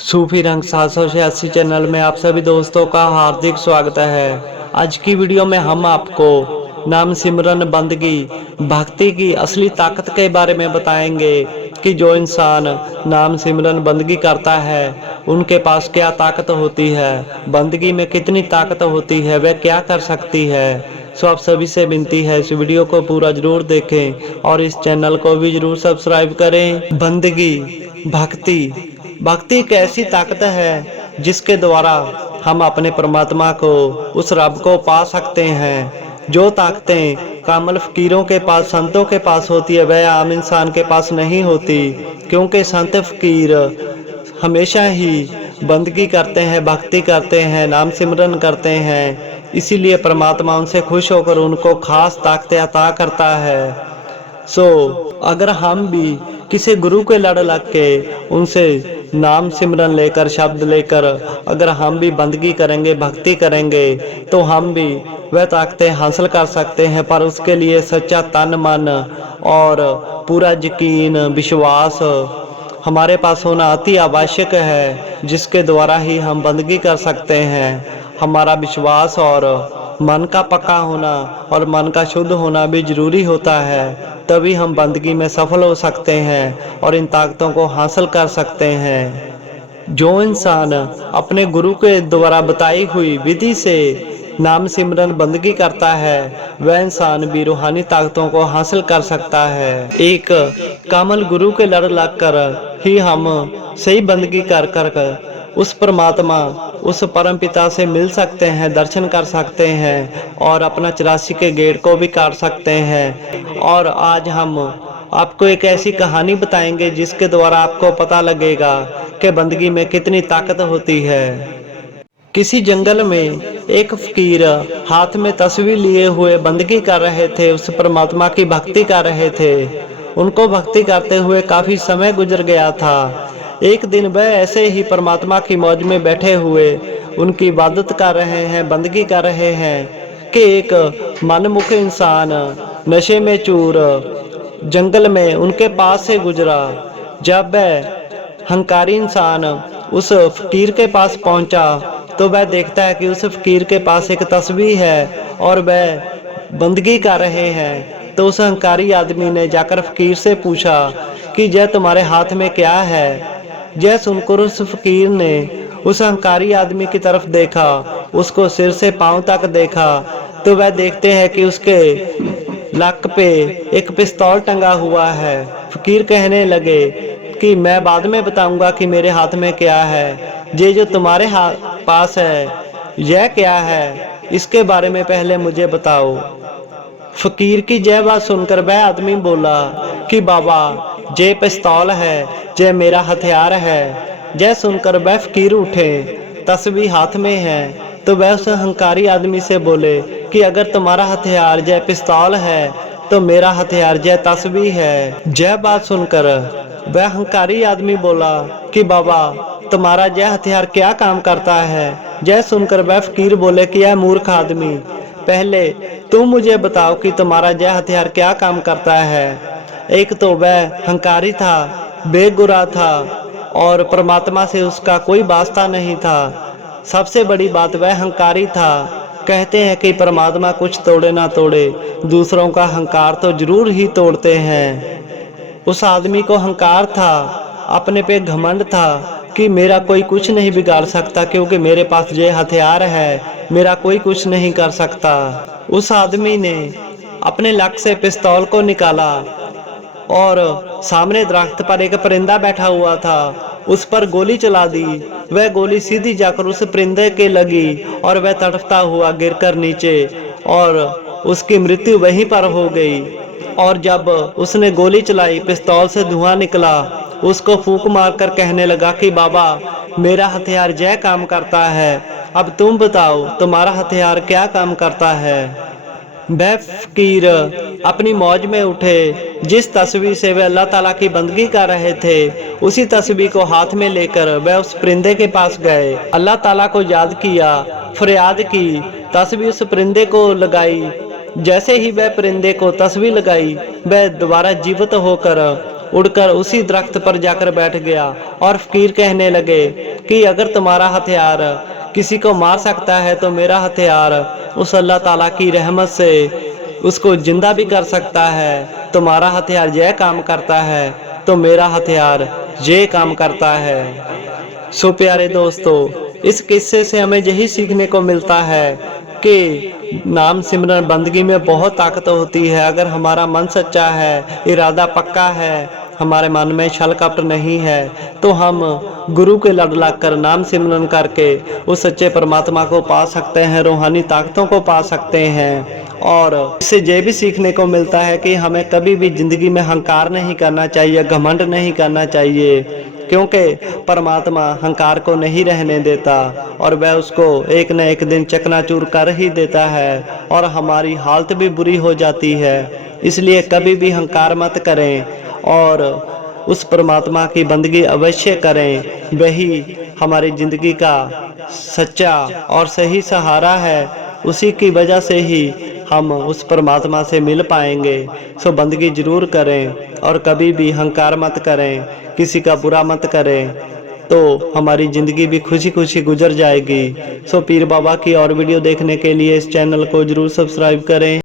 सूफी रंग 786 चैनल में आप सभी दोस्तों का हार्दिक स्वागत है। आज की वीडियो में हम आपको नाम सिमरन बंदगी भक्ति की असली ताकत के बारे में बताएंगे कि जो इंसान नाम सिमरन बंदगी करता है उनके पास क्या ताकत होती है, बंदगी में कितनी ताकत होती है, वह क्या कर सकती है। आप सभी से विनती है इस वीडियो को पूरा जरूर देखें और इस चैनल को भी जरूर सब्सक्राइब करें। बंदगी भक्ति भक्ति एक ऐसी ताकत है जिसके द्वारा हम अपने परमात्मा को, उस रब को पा सकते हैं। जो ताकतें कामल फकीरों के पास, संतों के पास होती है, वह आम इंसान के पास नहीं होती, क्योंकि संत फकीर हमेशा ही बंदगी करते हैं, भक्ति करते हैं, नाम सिमरन करते हैं। इसीलिए परमात्मा उनसे खुश होकर उनको खास ताकतें अता करता है। अगर हम भी किसी गुरु के लड़ लग के उनसे नाम सिमरन लेकर, शब्द लेकर अगर हम भी बंदगी करेंगे, भक्ति करेंगे, तो हम भी वह ताकतें हासिल कर सकते हैं। पर उसके लिए सच्चा तन मन और पूरा यकीन, विश्वास हमारे पास होना अति आवश्यक है, जिसके द्वारा ही हम बंदगी कर सकते हैं। हमारा विश्वास और मन का पक्का होना और मन का शुद्ध होना भी जरूरी होता है, तभी हम बंदगी में सफल हो सकते हैं और इन ताकतों को हासिल कर सकते हैं। जो इंसान अपने गुरु के द्वारा बताई हुई विधि से नाम सिमरन बंदगी करता है, वह इंसान भी रूहानी ताकतों को हासिल कर सकता है। एक कामल गुरु के लड़ लग कर ही हम सही बंदगी कर उस परमात्मा, उस परम पिता से मिल सकते हैं, दर्शन कर सकते हैं और अपना 84 के गेट को भी काट सकते हैं। और आज हम आपको एक ऐसी कहानी बताएंगे जिसके द्वारा आपको पता लगेगा कि बंदगी में कितनी ताकत होती है। किसी जंगल में एक फकीर हाथ में तस्वीर लिए हुए बंदगी कर रहे थे, उस परमात्मा की भक्ति कर रहे थे। उनको भक्ति करते हुए काफी समय गुजर गया था। एक दिन वह ऐसे ही परमात्मा की मौज में बैठे हुए उनकी इबादत कर रहे हैं, बंदगी कर रहे हैं कि एक मनमुख इंसान नशे में चूर जंगल में उनके पास से गुजरा। जब वह हंकारी इंसान उस फकीर के पास पहुंचा तो वह देखता है कि उस फकीर के पास एक तस्बीह है और वह बंदगी कर रहे हैं। तो उस हंकारी आदमी ने जाकर फकीर से पूछा कि यह तुम्हारे हाथ में क्या है। यह सुनकर उस फकीर ने उस हंकारी आदमी की तरफ देखा, उसको सिर से पांव तक देखा, तो वह देखते हैं कि उसके लक पे एक पिस्तौल टंगा हुआ है। फकीर कहने लगे कि मैं बाद में बताऊंगा कि मेरे हाथ में क्या है, ये जो तुम्हारे पास है यह क्या है, इसके बारे में पहले मुझे बताओ। फकीर की यह बात सुनकर वह आदमी बोला कि बाबा, ये पिस्तौल है, ये मेरा हथियार है। यह सुनकर वह फकीर उठे, तस्बीह हाथ में है, तो वह उस हंकारी आदमी से बोले कि अगर तुम्हारा हथियार यह पिस्तौल है तो मेरा हथियार यह तस्बीह है। यह बात सुनकर वह हंकारी आदमी बोला कि बाबा, तुम्हारा यह हथियार क्या काम करता है। यह सुनकर वह फकीर बोले कि यह मूर्ख आदमी, पहले तुम मुझे बताओ कि तुम्हारा यह हथियार क्या काम करता है। एक तो वह हंकारी था, बेगुनाह था और परमात्मा से उसका कोई वास्ता नहीं था। सबसे बड़ी बात, वह हंकारी था। कहते हैं कि परमात्मा कुछ तोड़े ना तोड़े, दूसरों का हंकार तो जरूर ही तोड़ते हैं। उस आदमी को हंकार था, अपने पे घमंड था कि मेरा कोई कुछ नहीं बिगाड़ सकता, क्योंकि मेरे पास ये हथियार है, मेरा कोई कुछ नहीं कर सकता। उस आदमी ने अपने लक से पिस्तौल को निकाला और सामने दरख्त पर एक परिंदा बैठा हुआ था, उस पर गोली चला दी। वह गोली सीधी जाकर उस परिंदे के लगी और वह तड़पता हुआ गिरकर नीचे और उसकी मृत्यु वहीं पर हो गई। और जब उसने गोली चलाई, पिस्तौल से धुआं निकला, उसको फूंक मारकर कहने लगा कि बाबा, मेरा हथियार यह काम करता है, अब तुम बताओ तुम्हारा हथियार क्या काम करता है। वह फकीर अपनी मौज में उठे। जिस तस्बीह से वे अल्लाह ताला की बंदगी कर रहे थे, उसी तस्बीह को हाथ में लेकर वह उस परिंदे के पास गए, अल्लाह ताला को याद किया, फरियाद की, तस्बीह उस परिंदे को लगाई। जैसे ही वह परिंदे को तस्बीह लगाई, वह दोबारा जीवित होकर उड़कर उसी दरख्त पर जाकर बैठ गया और फकीर कहने लगे कि अगर तुम्हारा हथियार किसी को मार सकता है तो मेरा हथियार उस अल्लाह ताला की रहमत से उसको जिंदा भी कर सकता है। तुम्हारा हथियार यह काम करता है तो मेरा हथियार ये काम करता है। सो प्यारे दोस्तों, इस किस्से से हमें यही सीखने को मिलता है कि नाम सिमरन बंदगी में बहुत ताकत होती है। अगर हमारा मन सच्चा है, इरादा पक्का है, हमारे मन में छल कपट नहीं है, तो हम गुरु के लड़ लग कर नाम सिमरन करके उस सच्चे परमात्मा को पा सकते हैं, रूहानी ताकतों को पा सकते हैं। और इससे ये भी सीखने को मिलता है कि हमें कभी भी जिंदगी में अहंकार नहीं करना चाहिए, घमंड नहीं करना चाहिए, क्योंकि परमात्मा अहंकार को नहीं रहने देता और वह उसको एक न एक दिन चकनाचूर कर ही देता है और हमारी हालत भी बुरी हो जाती है। इसलिए कभी भी अहंकार मत करें और उस परमात्मा की बंदगी अवश्य करें। वही हमारी जिंदगी का सच्चा और सही सहारा है। उसी की वजह से ही हम उस परमात्मा से मिल पाएंगे। सो बंदगी जरूर करें और कभी भी अहंकार मत करें, किसी का बुरा मत करें, तो हमारी ज़िंदगी भी खुशी खुशी गुजर जाएगी। सो पीर बाबा की और वीडियो देखने के लिए इस चैनल को जरूर सब्सक्राइब करें।